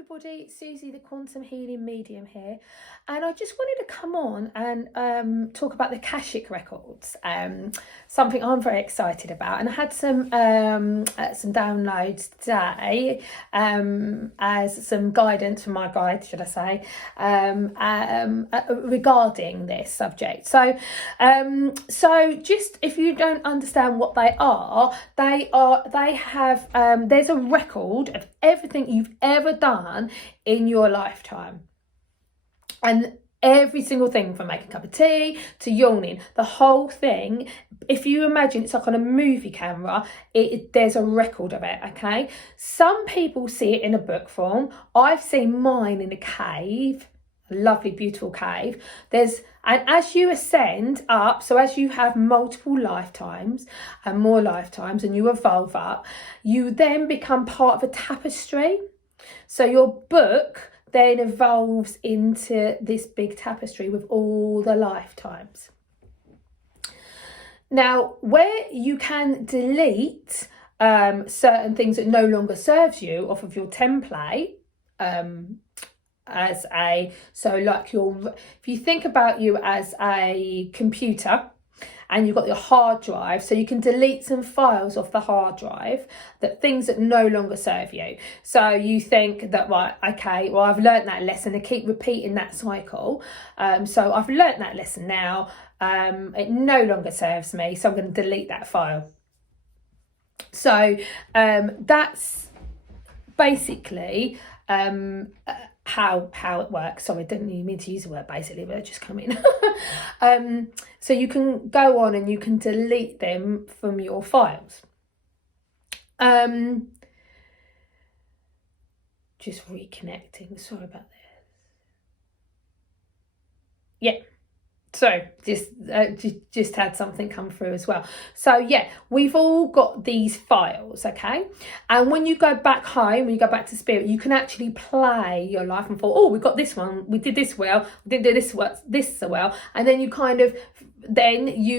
everybody, it's Susie, the Quantum Healing Medium here, and I just wanted to come on and talk about the Akashic Records, something I'm very excited about, and I had some downloads today as some guidance from my guide, should I say, regarding this subject. So just if you don't understand what they have there's a record of everything you've ever done in your lifetime, and every single thing from making a cup of tea to yawning, the whole thing. If you imagine it's like on a movie camera, there's a record of it. Okay, some people see it in a book form. I've seen mine in a cave, a lovely beautiful cave. And as you ascend up, so as you have multiple lifetimes and more lifetimes and you evolve up, you then become part of a tapestry. So your book then evolves into this big tapestry with all the lifetimes. Now, where you can delete certain things that no longer serves you off of your template, if you think about you as a computer and you've got your hard drive, so you can delete some files off the hard drive, things that no longer serve you. So you think that, right, okay, well, I've learnt that lesson. I keep repeating that cycle. So I've learnt that lesson now. It no longer serves me, so I'm going to delete that file. So that's basically how it works. Sorry, I didn't even mean to use the word basically, but it just come in. So you can go on and you can delete them from your files. Just reconnecting, sorry about this. Yeah. So just had something come through as well. So yeah, we've all got these files, okay? And when you go back home, when you go back to spirit, you can actually play your life and thought, oh, we got this one, we did this well, we didn't do this so well. And then you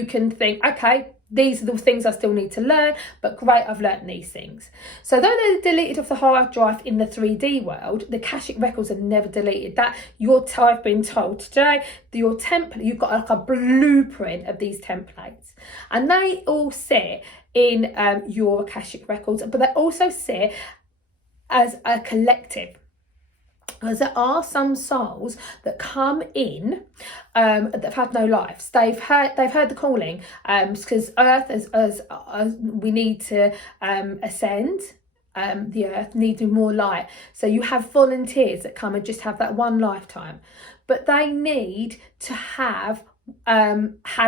can think, okay, these are the things I still need to learn, but great, I've learnt these things. So though they're deleted off the hard drive in the 3D world, the Akashic Records are never deleted. I've been told today, your template, you've got like a blueprint of these templates, and they all sit in your Akashic Records, but they also sit as a collective. Because there are some souls that come in that have had no lives. They've heard the calling, because Earth, as we need to ascend. The Earth needs more light. So you have volunteers that come and just have that one lifetime, but they need to have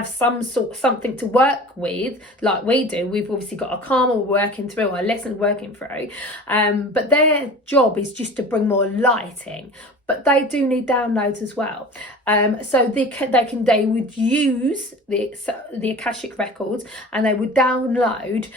something to work with, like we do. We've obviously got a karma we're working through, our lessons working through, but their job is just to bring more light in. But they do need downloads as well. So they would use the Akashic Records, and they would download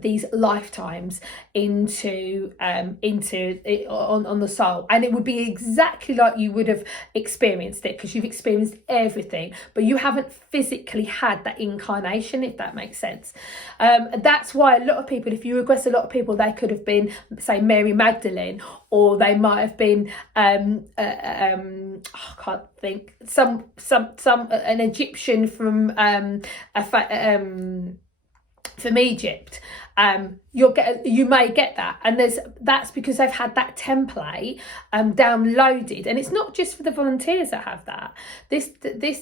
these lifetimes into it on the soul, and it would be exactly like you would have experienced it, because you've experienced everything, but you haven't physically had that incarnation, if that makes sense. That's why a lot of people, if you regress a lot of people, they could have been, say, Mary Magdalene, or they might have been I can't think, an Egyptian from Egypt. You may get that, and that's because they've had that template downloaded. And it's not just for the volunteers that have that. This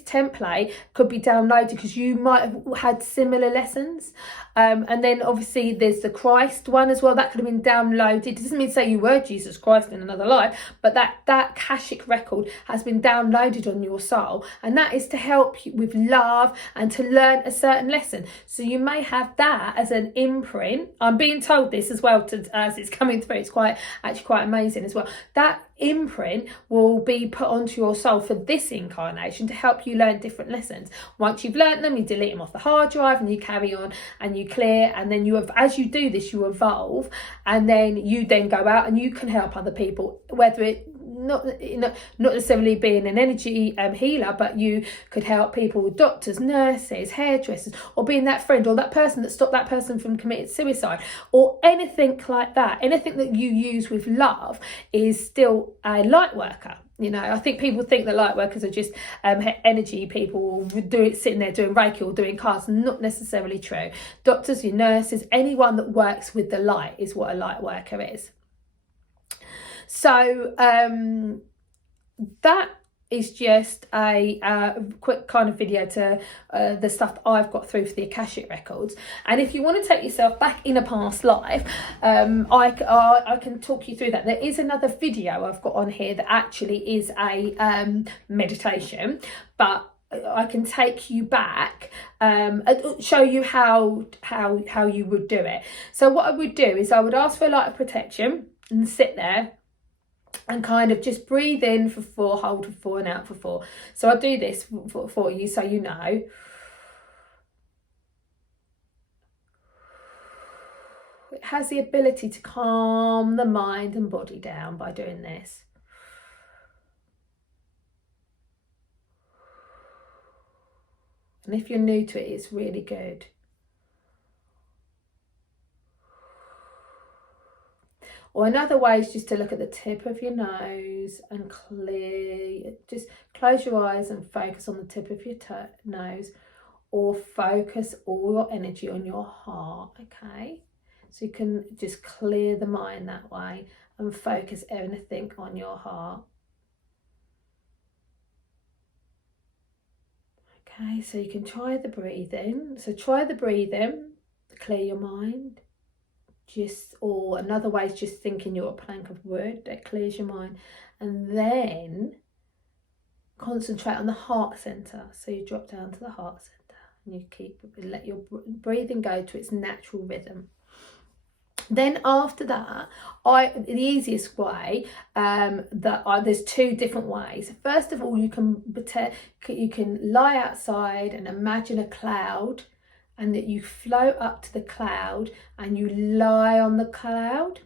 template could be downloaded because you might have had similar lessons, and then obviously there's the Christ one as well, that could have been downloaded. It doesn't mean to say you were Jesus Christ in another life, but that Akashic record has been downloaded on your soul, and that is to help you with love and to learn a certain lesson. So you may have that as an imprint. I'm being told this as well as it's coming through. It's quite amazing as well. That imprint will be put onto your soul for this incarnation to help you learn different lessons. Once you've learned them, you delete them off the hard drive and you carry on and you clear, and then as you do this, you evolve, and then you then go out and you can help other people, whether it not necessarily being an energy healer, but you could help people with doctors, nurses, hairdressers, or being that friend or that person that stopped that person from committing suicide, or anything like that. Anything that you use with love is still a light worker. You know, I think people think that light workers are just energy people sitting there doing Reiki or doing cards. Not necessarily true. Doctors, your nurses, anyone that works with the light is what a light worker is. So that is just a quick kind of video to the stuff that I've got through for the Akashic Records. And if you want to take yourself back in a past life, I can talk you through that. There is another video I've got on here that actually is a meditation, but I can take you back, show you how you would do it. So what I would do is I would ask for a light of protection and sit there and kind of just breathe in for 4, hold for 4 and out for 4. So I'll do this for you so you know. It has the ability to calm the mind and body down by doing this. And if you're new to it, it's really good. Or another way is just to look at the tip of your nose and just close your eyes and focus on the tip of your nose, or focus all your energy on your heart, okay? So you can just clear the mind that way and focus anything on your heart. Okay, so you can try the breathing. So try the breathing to clear your mind. Or another way is just thinking you're a plank of wood. That clears your mind. And then concentrate on the heart centre. So you drop down to the heart centre and you let your breathing go to its natural rhythm. Then after that, the easiest way, there's 2 different ways. First of all, you can lie outside and imagine a cloud, and that you float up to the cloud and you lie on the cloud.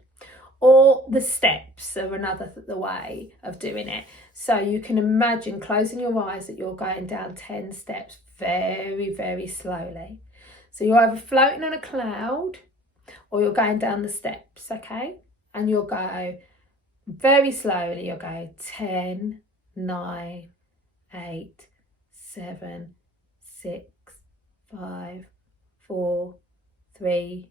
Or the steps are another way of doing it. So you can imagine closing your eyes that you're going down 10 steps very, very slowly. So you're either floating on a cloud or you're going down the steps, okay? And you'll go very slowly. You'll go 10, 9, 8, 7, 6, 5, 4, 3,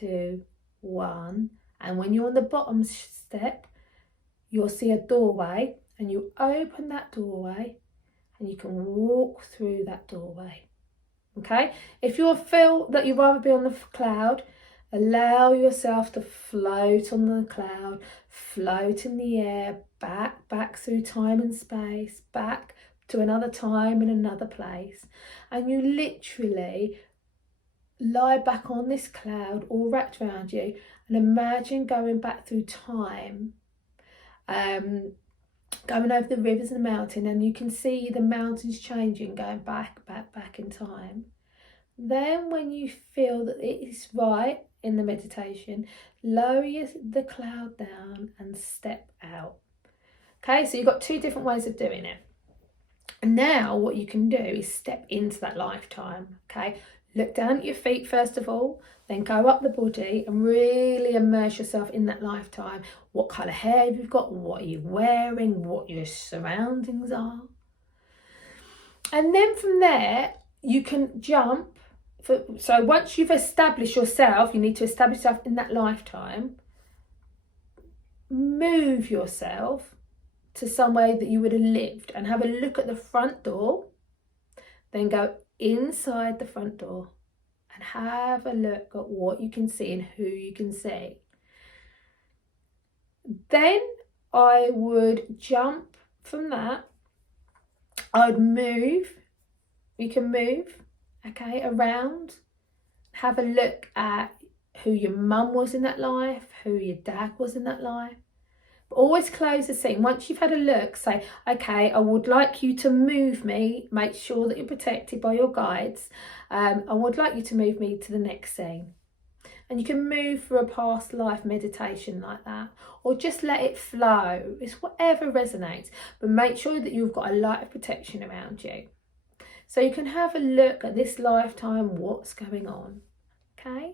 2, 1. And when you're on the bottom step, you'll see a doorway, and you open that doorway and you can walk through that doorway. Okay? If you feel that you'd rather be on the cloud, allow yourself to float on the cloud, float in the air, back through time and space, back to another time in another place. And you literally lie back on this cloud all wrapped around you and imagine going back through time, going over the rivers and the mountain, and you can see the mountains changing, going back in time. Then when you feel that it is right in the meditation, lower the cloud down and step out. Okay, so you've got 2 different ways of doing it. And now what you can do is step into that lifetime. Okay, look down at your feet first of all, then go up the body and really immerse yourself in that lifetime. What colour hair have you got? What are you wearing? What your surroundings are? And then from there, you can jump. So once you've established yourself, you need to establish yourself in that lifetime. Move yourself to somewhere that you would have lived and have a look at the front door. Then go inside the front door and have a look at what you can see and who you can see. Then I would jump from that. I'd move. You can move, okay, around. Have a look at who your mum was in that life, who your dad was in that life. But always close the scene. Once you've had a look, say, okay, I would like you to move me. Make sure that you're protected by your guides. I would like you to move me to the next scene. And you can move through a past life meditation like that, or just let it flow. It's whatever resonates, but make sure that you've got a light of protection around you. So you can have a look at this lifetime, what's going on, okay?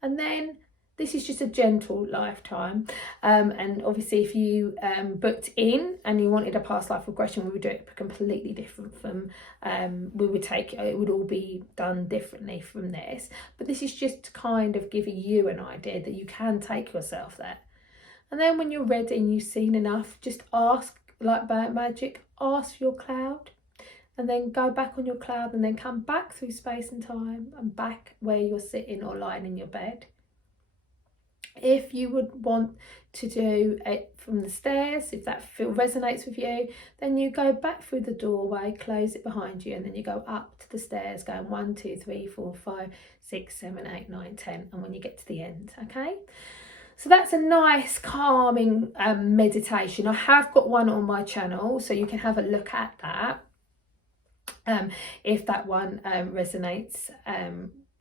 And then this is just a gentle lifetime. And obviously if you booked in and you wanted a past life regression, we would do it completely different from, it would all be done differently from this. But this is just to kind of give you an idea that you can take yourself there. And then when you're ready and you've seen enough, just ask, like by magic, ask your cloud. And then go back on your cloud and then come back through space and time and back where you're sitting or lying in your bed. If you would want to do it from the stairs, if that resonates with you, then you go back through the doorway, close it behind you, and then you go up to the stairs, going 1, 2, 3, 4, 5, 6, 7, 8, 9, 10, and when you get to the end, okay? So that's a nice calming meditation. I have got one on my channel, so you can have a look at that. If that one resonates,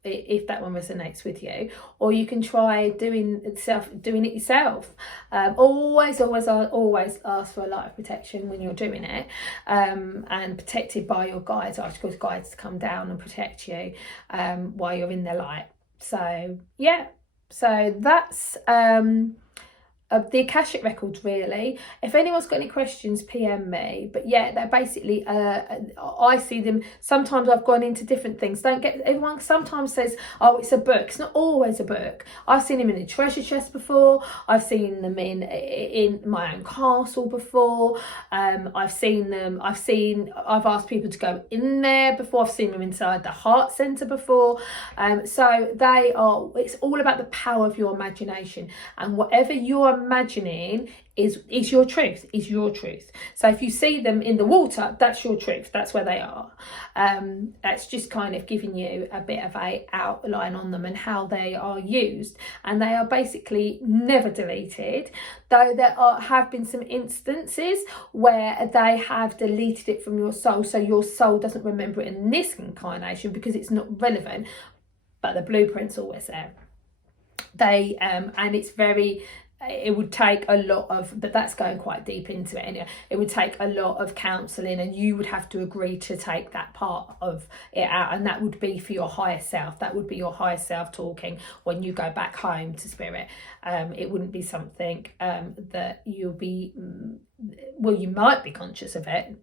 if that one resonates with you, or you can try doing it yourself. Always ask for a light of protection when you're doing it, and protected by your guides. Ask your guides to come down and protect you while you're in their light. So yeah, so that's the Akashic Records, really. If anyone's got any questions, PM me. But yeah, they're basically, I see them, sometimes I've gone into different things. Everyone sometimes says, oh, it's a book. It's not always a book. I've seen them in a treasure chest before. I've seen them in my own castle before. I've asked people to go in there before. I've seen them inside the heart centre before. So it's all about the power of your imagination, and whatever you're imagining is your truth, So if you see them in the water, that's your truth, that's where they are. That's just kind of giving you a bit of a outline on them and how they are used, and they are basically never deleted, though there have been some instances where they have deleted it from your soul, so your soul doesn't remember it in this incarnation because it's not relevant, but the blueprint's always there. And it's very, it would take a lot of, but that's going quite deep into it anyway, it would take a lot of counselling, and you would have to agree to take that part of it out, and that would be for your higher self. That would be your higher self talking when you go back home to spirit. It wouldn't be something that you'll be, well, you might be conscious of it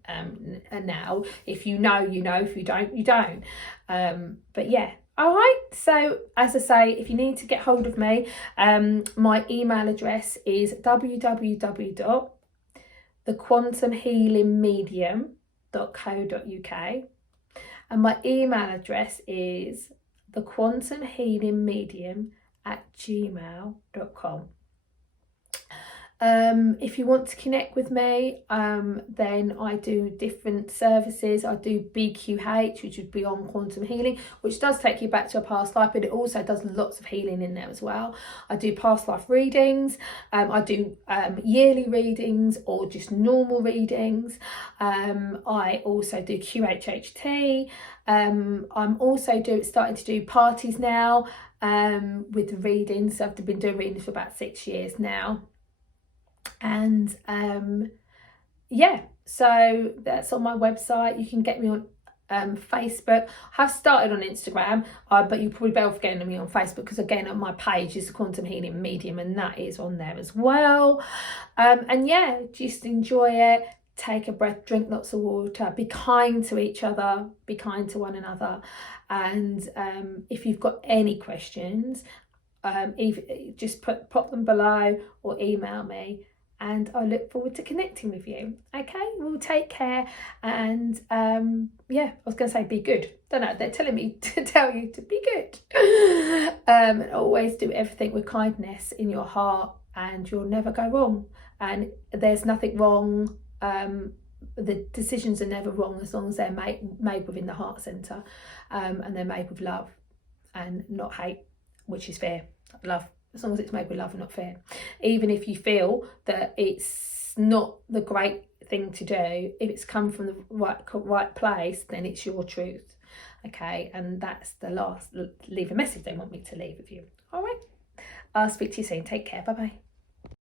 now. If you know, you know. If you don't, you don't. But yeah. All right, so as I say, if you need to get hold of me, my email address is www.thequantumhealingmedium.co.uk, and my email address is thequantumhealingmedium@gmail.com. If you want to connect with me, then I do different services. I do BQH, which would be on quantum healing, which does take you back to a past life, but it also does lots of healing in there as well. I do past life readings. I do yearly readings or just normal readings. I also do QHHT. I'm also starting to do parties now with the readings. So I've been doing readings for about 6 years now. And yeah, so that's on my website. You can get me on Facebook. I have started on Instagram, but you'll probably better off getting me on Facebook, because again, on my page is the Quantum Healing Medium, and that is on there as well. And yeah, just enjoy it. Take a breath, drink lots of water, be kind to each other, be kind to one another. And if you've got any questions, just pop them below or email me, and I look forward to connecting with you. Okay, well, take care, and yeah, I was going to say be good. Don't know, they're telling me to tell you to be good. And always do everything with kindness in your heart, and you'll never go wrong. And there's nothing wrong. The decisions are never wrong as long as they're made within the heart centre, and they're made with love and not hate, which is fair. Love, as long as it's made with love and not fear. Even if you feel that it's not the great thing to do, if it's come from the right place, then it's your truth. Okay, and that's the last, leave a message they want me to leave with you. All right, I'll speak to you soon. Take care. Bye bye.